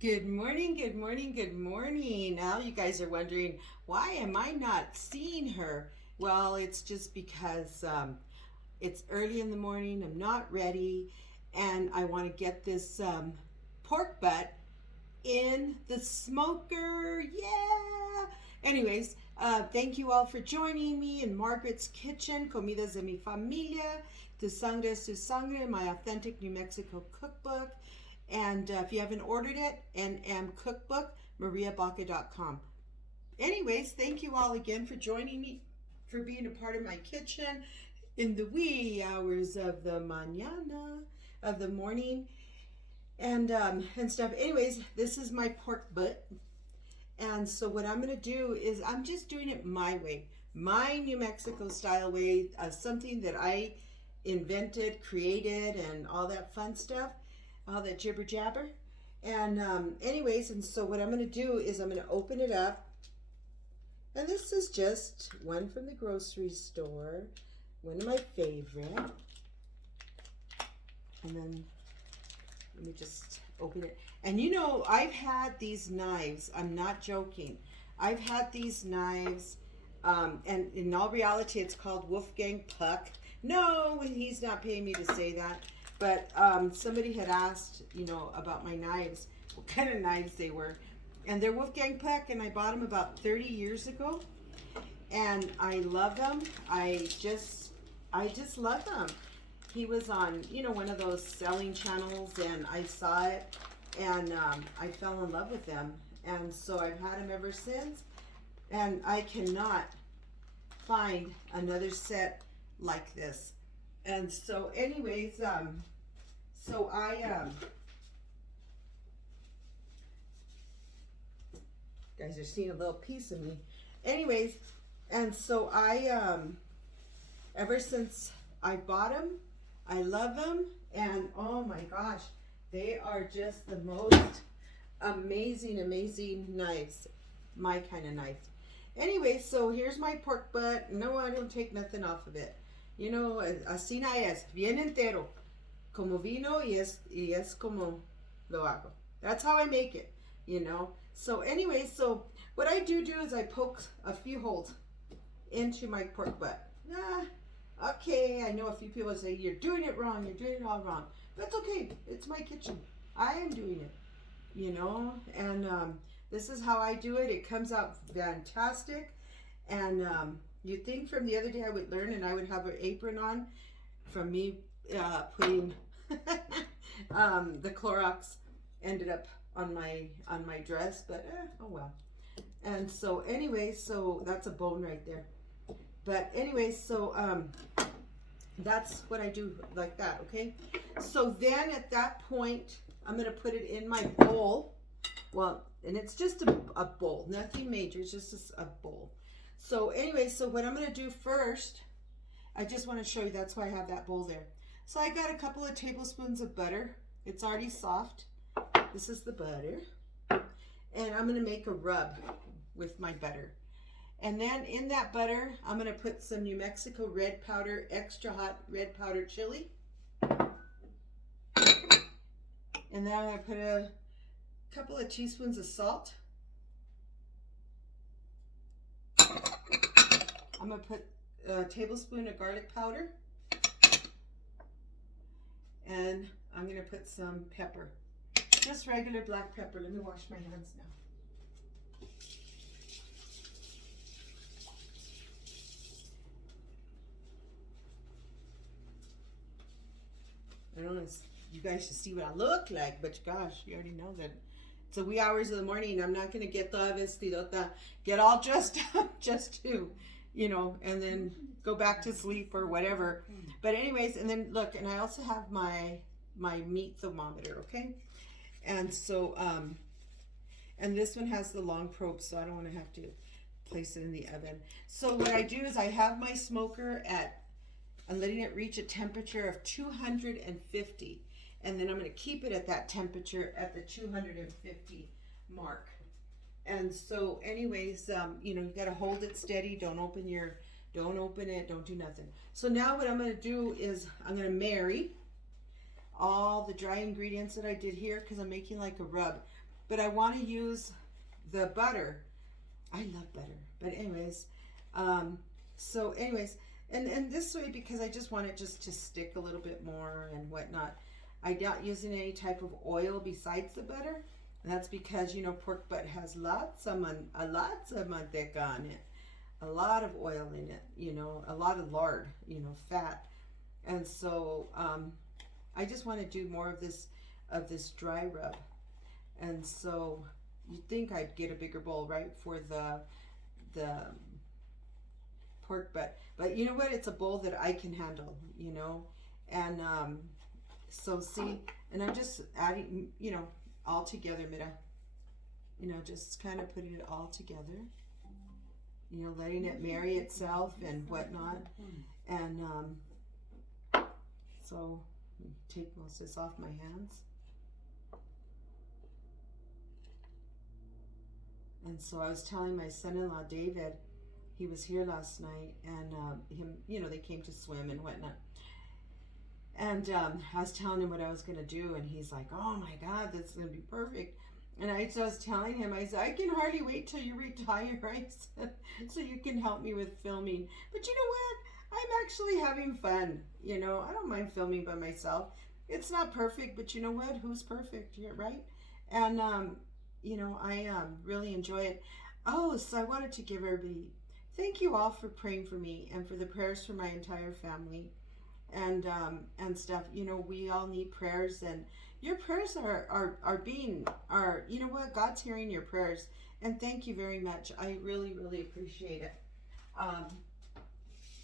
Good morning, good morning, good morning. Now you guys are wondering, why am I not seeing her? Well, it's just because it's early in the morning, I'm not ready, and I want to get this pork butt in the smoker. Yeah! Anyways, thank you all for joining me in Margaret's Kitchen, Comidas de mi Familia, Tu Sangre es Tu Sangre, my authentic New Mexico cookbook. And if you haven't ordered it, NM Cookbook, mariabaca.com. Anyways, thank you all again for joining me, for being a part of my kitchen in the wee hours of the mañana, of the morning, and stuff. Anyways, this is my pork butt. And so what I'm going to do is I'm just doing it my way, my New Mexico style way, something that I invented, created, and all that fun stuff, all that jibber jabber. And anyways, and so what I'm going to do is I'm going to open it up. And this is just one from the grocery store, one of my favorite. And then let me just open it. And you know, I've had these knives. I'm not joking. I've had these knives, and in all reality, it's called Wolfgang Puck. No, he's not paying me to say that. But somebody had asked, about my knives, what kind of knives they were. And they're Wolfgang Puck, and I bought them about 30 years ago. And I love them. I just love them. He was on, one of those selling channels, and I saw it, and I fell in love with them. And so I've had them ever since, and I cannot find another set like this. And so anyways, so I, guys are seeing a little piece of me. Anyways, and so I, ever since I bought them, I love them, and oh my gosh, they are just the most amazing knives. My kind of knife. Anyway, so here's my pork butt. No, I don't take nothing off of it. Así no es, bien entero, como vino y es como lo hago. That's how I make it. So anyway, so what I do is I poke a few holes into my pork butt. Okay, I know a few people say, you're doing it wrong, you're doing it all wrong. That's okay, it's my kitchen. I am doing it, and this is how I do it. It comes out fantastic. And you'd think from the other day I would learn and I would have an apron on from me putting the Clorox ended up on my dress, but oh well. And so anyway, so that's a bone right there. But anyway, so that's what I do like that, okay? So then at that point, I'm going to put it in my bowl. Well, and it's just a bowl, nothing major, it's just a bowl. So anyway, so what I'm going to do first, I just want to show you, that's why I have that bowl there. So I got a couple of tablespoons of butter. It's already soft. This is the butter. And I'm going to make a rub with my butter. And then in that butter, I'm going to put some New Mexico red powder, extra hot red powder chili. And then I'm going to put a couple of teaspoons of salt. I'm going to put a tablespoon of garlic powder. And I'm going to put some pepper. Just regular black pepper. Let me wash my hands now. I don't know if you guys should see what I look like, but gosh, you already know that it's a wee hours of the morning. I'm not going to get toda vestidota, get all dressed up just to, and then go back to sleep or whatever. But anyways, and then look, and I also have my meat thermometer, okay? And so, and this one has the long probe, so I don't want to have to place it in the oven. So what I do is I have my smoker I'm letting it reach a temperature of 250, and then I'm going to keep it at that temperature at the 250 mark. And so anyways, you got to hold it steady. Don't open it, don't do nothing. So now what I'm going to do is I'm going to marry all the dry ingredients that I did here, because I'm making like a rub. but I want to use the butter. I love butter. But anyways, so anyways, and this way, because I just want it just to stick a little bit more and whatnot. I'm not using any type of oil besides the butter. And that's because, you know, pork butt has lots of manteca on it. A lot of oil in it, you know, a lot of lard, you know, fat. And so I just want to do more of this dry rub. And so you'd think I'd get a bigger bowl, right, for the pork butt. But you know what? It's a bowl that I can handle, you know. And so see, and I'm just adding, you know, all together, mira. You know, just kind of putting it all together. You know, letting it marry itself and whatnot. And so take most of this off my hands. And so I was telling my son-in-law David, he was here last night, and him, you know, they came to swim and whatnot. And I was telling him what I was going to do, and he's like, oh my God, that's going to be perfect. And I was telling him, I said, I can hardly wait till you retire, right? So you can help me with filming. But you know what? I'm actually having fun. You know, I don't mind filming by myself. It's not perfect, but you know what? Who's perfect? You're right. And, you know, I really enjoy it. Oh, so I wanted to give everybody, thank you all for praying for me and for the prayers for my entire family and stuff. You know, we all need prayers, and your prayers are you know what? God's hearing your prayers, and thank you very much. I really, really appreciate it.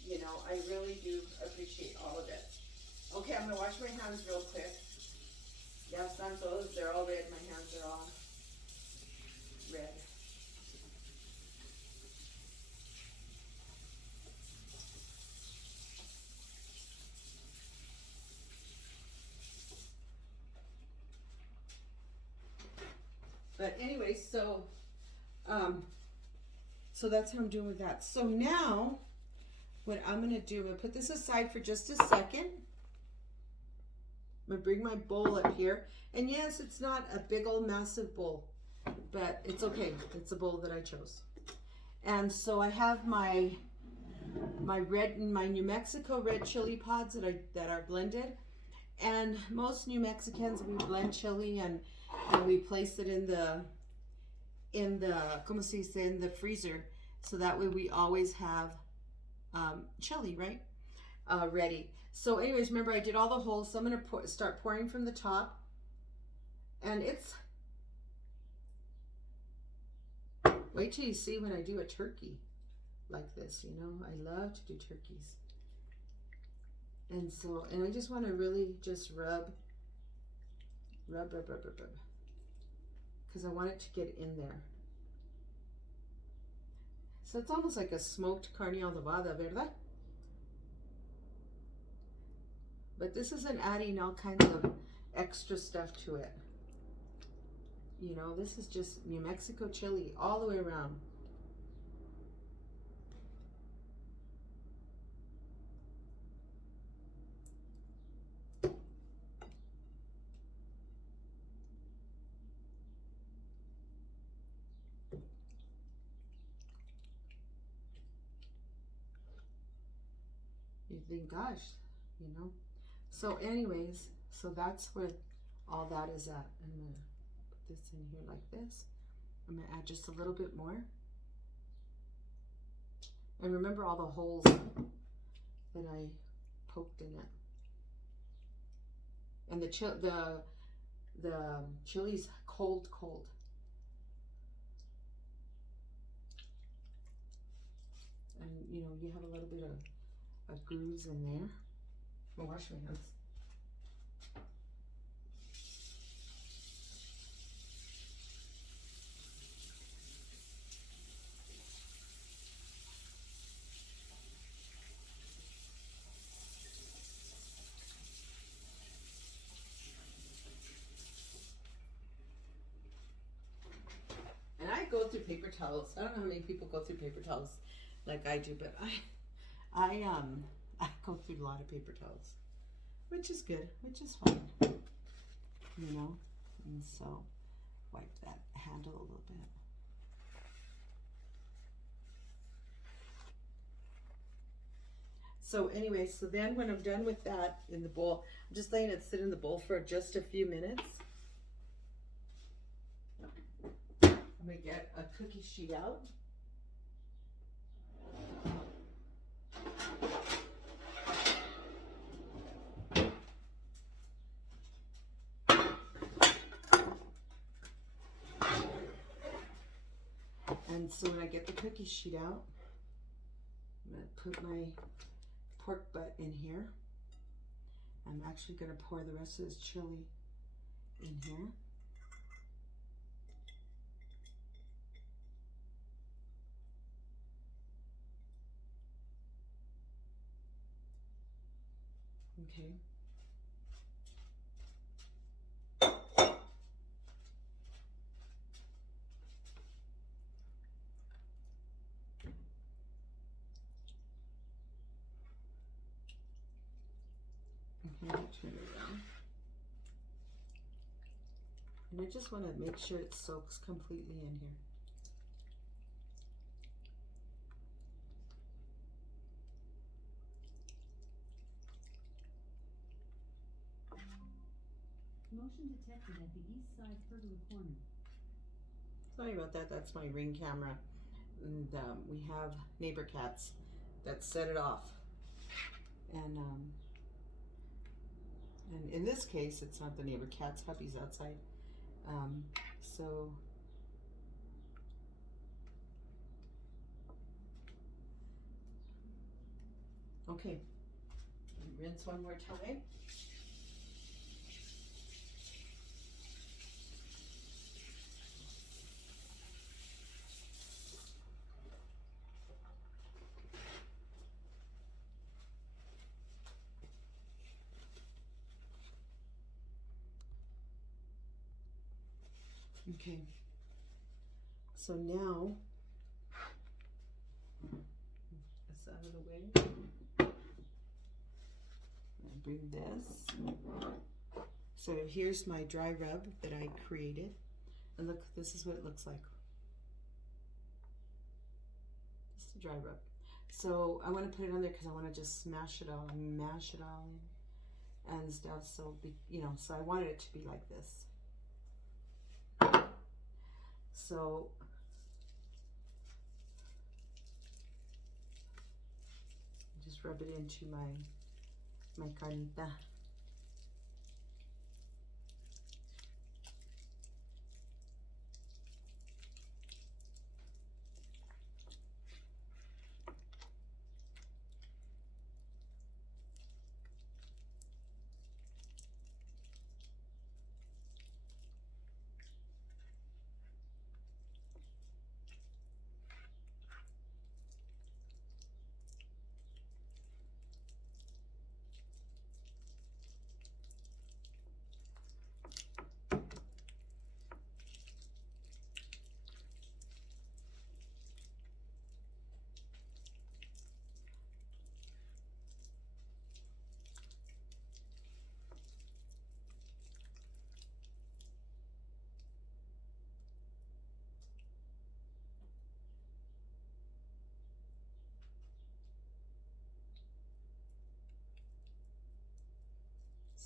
You know, I really do appreciate all of it. Okay, I'm gonna wash my hands real quick. Ya están todos, they're all red. My hands are all red. But anyway, so that's how I'm doing with that. So now, what I'm gonna do, I'm gonna put this aside for just a second. I'm gonna bring my bowl up here, and yes, it's not a big old massive bowl, but it's okay. It's a bowl that I chose. And so I have my New Mexico red chili pods that are blended. And most New Mexicans, we blend chili and we place it in the como se dice, in the freezer, so that way we always have chili, right? Ready. So anyways, remember I did all the holes, so I'm gonna start pouring from the top, and wait till you see when I do a turkey like this. You know, I love to do turkeys. And so, and I just want to really just rub, because I want it to get in there. So it's almost like a smoked carne adobada, ¿verdad? But this isn't adding all kinds of extra stuff to it. You know, this is just New Mexico chili all the way around. You think, gosh, you know. So anyways, so that's where all that is at. I'm going to put this in here like this. I'm going to add just a little bit more. And remember all the holes that I poked in it. And the chili's cold. And you know, you have a little bit of grooves in there. I'm gonna wash my hands. And I go through paper towels. I don't know how many people go through paper towels like I do, but I go through a lot of paper towels, which is good, which is fine, you know. And so wipe that handle a little bit. So anyway, so then when I'm done with that in the bowl, I'm just letting it sit in the bowl for just a few minutes. I'm gonna get a cookie sheet out. And so when I get the cookie sheet out, I'm gonna put my pork butt in here. I'm actually gonna pour the rest of this chili in here. Okay. Turn it around. And I just want to make sure it soaks completely in here. Motion detected at the east side pergola corner. Sorry about that. That's my Ring camera. And we have neighbor cats that set it off. And in this case, it's not the neighbor cats. Hubby's outside. So okay, rinse one more time. Okay, so now this out of the way. I bring this. So here's my dry rub that I created. And look, this is what it looks like. Just a dry rub. So I want to put it on there because I want to just smash it all, mash it all in and stuff. So, so I wanted it to be like this. So just rub it into my carnita.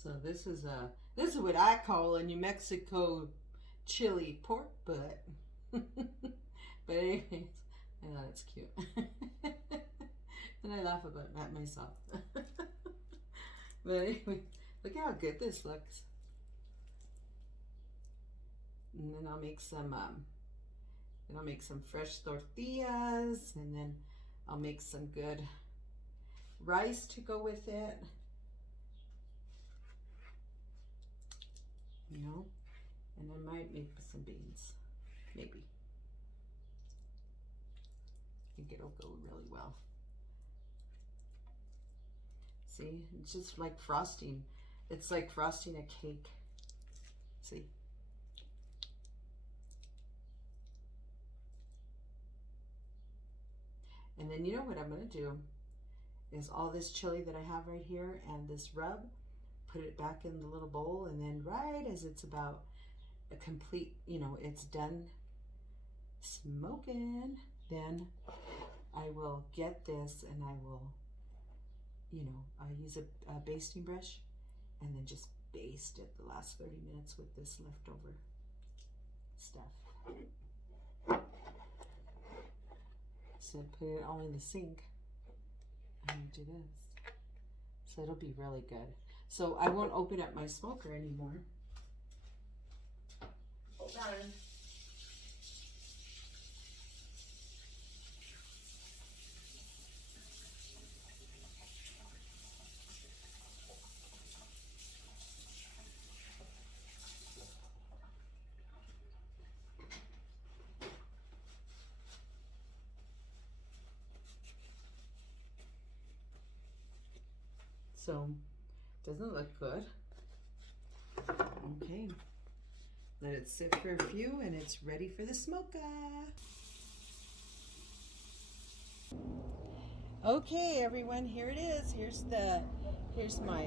So this is what I call a New Mexico chili pork butt. But anyways, I thought it's cute. And I laugh about that myself. But anyway, look how good this looks. And then I'll make some fresh tortillas, and then I'll make some good rice to go with it. And I might make some beans, maybe. I think it'll go really well. See, it's just like frosting. It's like frosting a cake. See? And then you know what I'm gonna do is all this chili that I have right here and this rub, put it back in the little bowl, and then right as it's about a complete, it's done smoking, then I will get this and I will, I use a basting brush and then just baste it the last 30 minutes with this leftover stuff. So put it all in the sink and do this. So it'll be really good. So I won't open up my smoker anymore. Hold on. So, doesn't look good. Okay, let it sit for a few and it's ready for the smoker. Okay, everyone, here it is. Here's my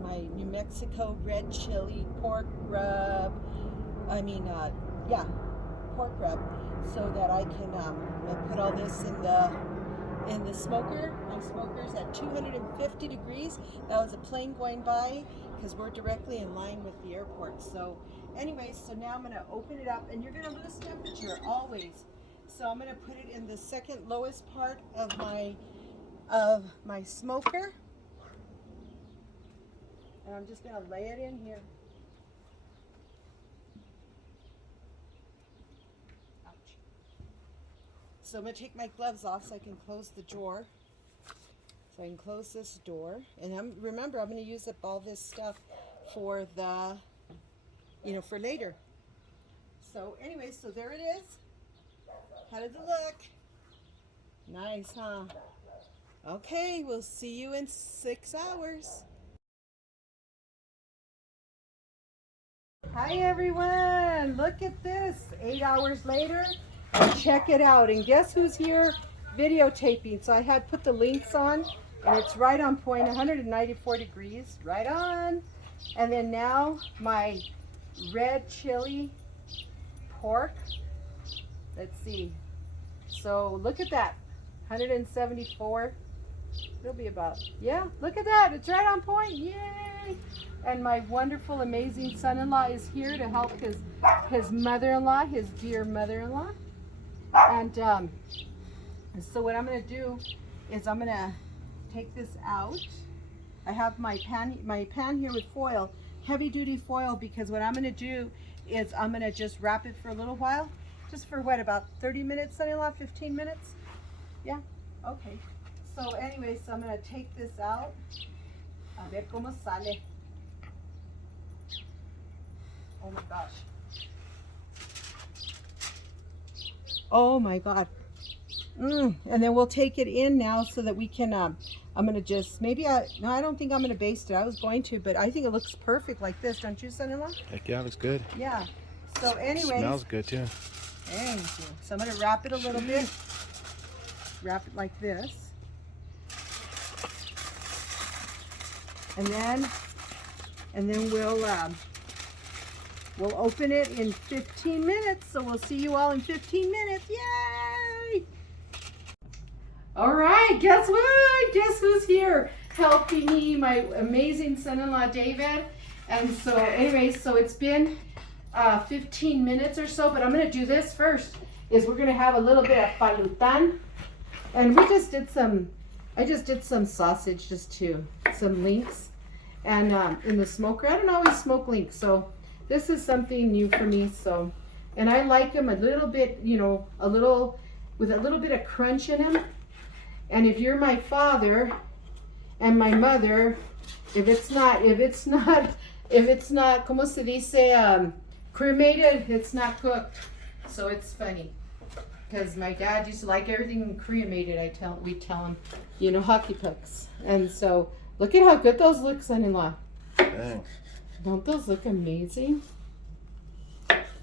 my New Mexico red chili pork rub. Pork rub, so that I can put all this in the smoker. My smoker's at 250 degrees. That was a plane going by because we're directly in line with the airport. So anyway, so now I'm going to open it up, and you're going to lose temperature always. So I'm going to put it in the second lowest part of my smoker, and I'm just going to lay it in here. So I'm going to take my gloves off so I can close the door. So I can close this door. And remember, I'm going to use up all this stuff for the, for later. So anyway, so there it is. How does it look? Nice, huh? Okay, we'll see you in 6 hours. Hi everyone, look at this. 8 hours later. Check it out, and guess who's here videotaping? So I had put the links on, and it's right on point, 194 degrees, right on. And then now my red chili pork, let's see, so look at that, 174. It'll be about, yeah, look at that, it's right on point. Yay! And my wonderful, amazing son-in-law is here to help his mother-in-law, his dear mother-in-law. And so what I'm going to do is I'm going to take this out. I have my pan here with foil, heavy duty foil, because what I'm going to do is I'm going to just wrap it for a little while. Just for what, about 30 minutes, son-in-law, 15 minutes? Yeah, okay. So anyway, so I'm going to take this out. A ver cómo sale. Oh my gosh. Oh my God. And then we'll take it in now so that we can, I'm going to just, no, I don't think I'm going to baste it. I was going to, but I think it looks perfect like this. Don't you, son-in-law? Heck yeah, it looks good. Yeah. So anyway. Smells good too. Thank you. So I'm going to wrap it a little bit. Wrap it like this. And then we'll open it in 15 minutes. So we'll see you all in 15 minutes. Yay! All right, guess what? Guess who's here helping me? My amazing son-in-law, David. And so anyway, so it's been 15 minutes or so, but I'm going to do this first. We're going to have a little bit of palutan. And I just did some sausage, some links. And in the smoker, I don't always smoke links, so this is something new for me. So, and I like them a little bit, with a little bit of crunch in them. And if you're my father and my mother, if it's not, como se dice, cremated, it's not cooked. So it's funny, because my dad used to like everything cremated. We tell him, hockey pucks. And so look at how good those look, son-in-law. Dang. Don't those look amazing?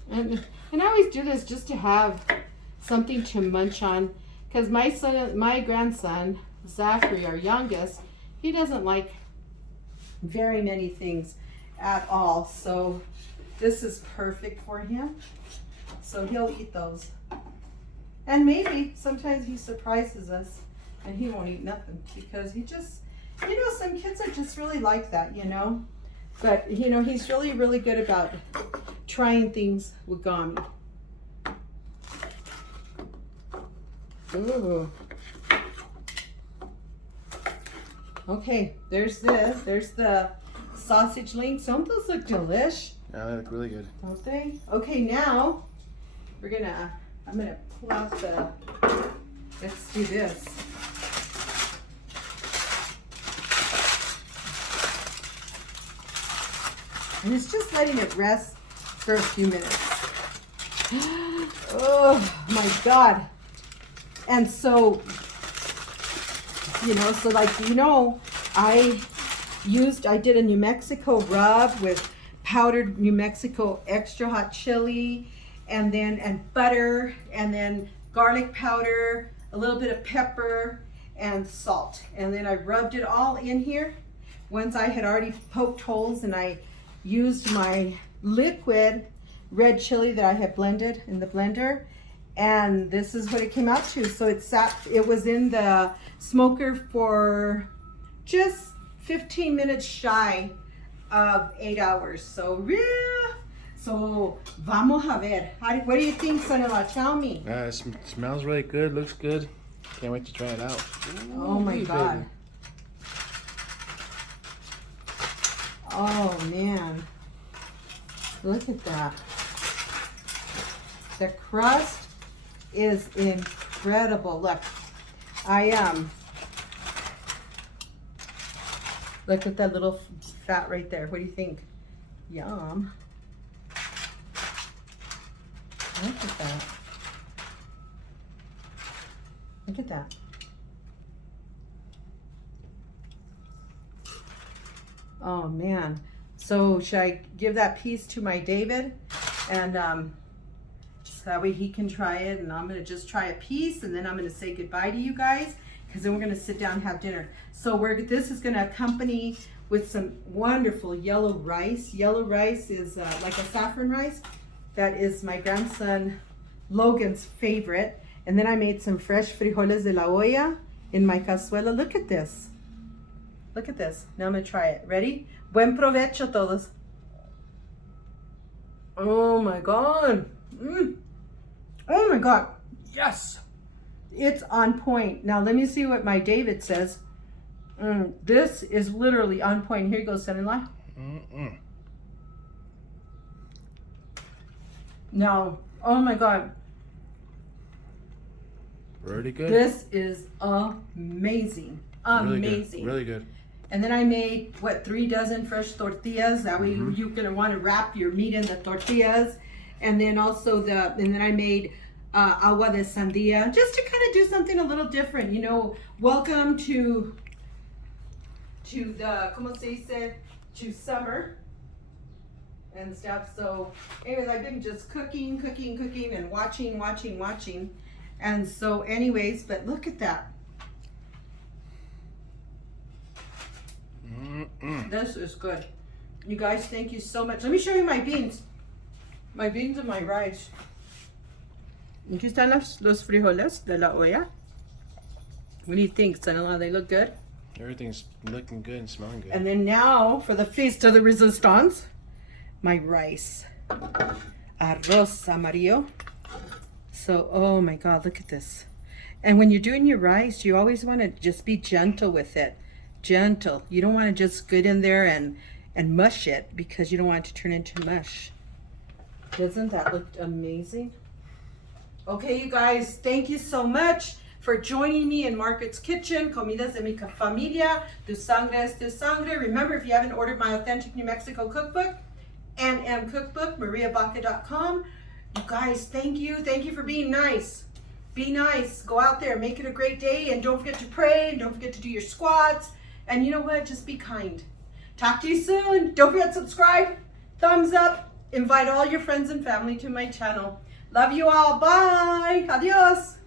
And I always do this just to have something to munch on, because my grandson, Zachary, our youngest, he doesn't like very many things at all. So This is perfect for him. So he'll eat those. And maybe sometimes he surprises us and he won't eat nothing because he just, you know, some kids are just really like that, you know. But, you know, he's really, really good about trying things with Gami. Ooh. Okay, there's this. There's the sausage links. Don't those look delish? Yeah, they look really good. Don't they? Okay, now I'm gonna pull out let's do this. And it's just letting it rest for a few minutes. Oh my God. And so, you know, so like, you know, I did a New Mexico rub with powdered New Mexico extra hot chili and butter and then garlic powder, a little bit of pepper and salt. And then I rubbed it all in here. Once I had already poked holes and I used my liquid red chili that I had blended in the blender, and this is what it came out to. So it was in the smoker for just 15 minutes shy of 8 hours. So yeah, so vamos a ver. What do you think, son-in-law? Tell me. It smells really good, looks good. Can't wait to try it out. Oh my Ooh, God. baby. Oh man, look at that. The crust is incredible. Look, look at that little fat right there. What do you think? Yum. Look at that. Look at that. Oh man. So should I give that piece to my David? And so that way he can try it, and I'm gonna just try a piece and then I'm gonna say goodbye to you guys because then we're gonna sit down and have dinner. So this is gonna accompany with some wonderful yellow rice. Yellow rice is like a saffron rice. That is my grandson Logan's favorite. And then I made some fresh frijoles de la olla in my cazuela. Look at this. Look at this. Now I'm gonna try it. Ready? Buen provecho todos. Oh my God. Oh my God. Yes. It's on point. Now let me see what my David says. This is literally on point. Here you go, son-in-law. No. Oh my God. Pretty good. This is amazing. Amazing. Really good. And then I made, 3 dozen fresh tortillas. That way you're gonna want to wrap your meat in the tortillas. And then also and then I made agua de sandia, just to kind of do something a little different. You know, welcome to the, como se dice, to summer and stuff. So anyways, I've been just cooking and watching. And so anyways, but look at that. This is good. You guys, thank you so much. Let me show you my beans. My beans and my rice. Aquí están los frijoles de la olla. What do you think, son-in-law? They look good? Everything's looking good and smelling good. And then now, for the feast of the resistance, my rice. Arroz amarillo. So, oh my God, look at this. And when you're doing your rice, you always want to just be gentle with it. Gentle. You don't want to just get in there and mush it because you don't want it to turn into mush. Doesn't that look amazing? Okay, you guys, thank you so much for joining me in Margaret's Kitchen. Comidas de mi familia. Tu sangre es tu sangre. Remember, if you haven't ordered my authentic New Mexico cookbook, NM Cookbook, mariabaca.com. You guys, thank you. Thank you for being nice. Be nice. Go out there. Make it a great day. And don't forget to pray. And don't forget to do your squats. And you know what? Just be kind. Talk to you soon. Don't forget to subscribe. Thumbs up. Invite all your friends and family to my channel. Love you all. Bye. Adios.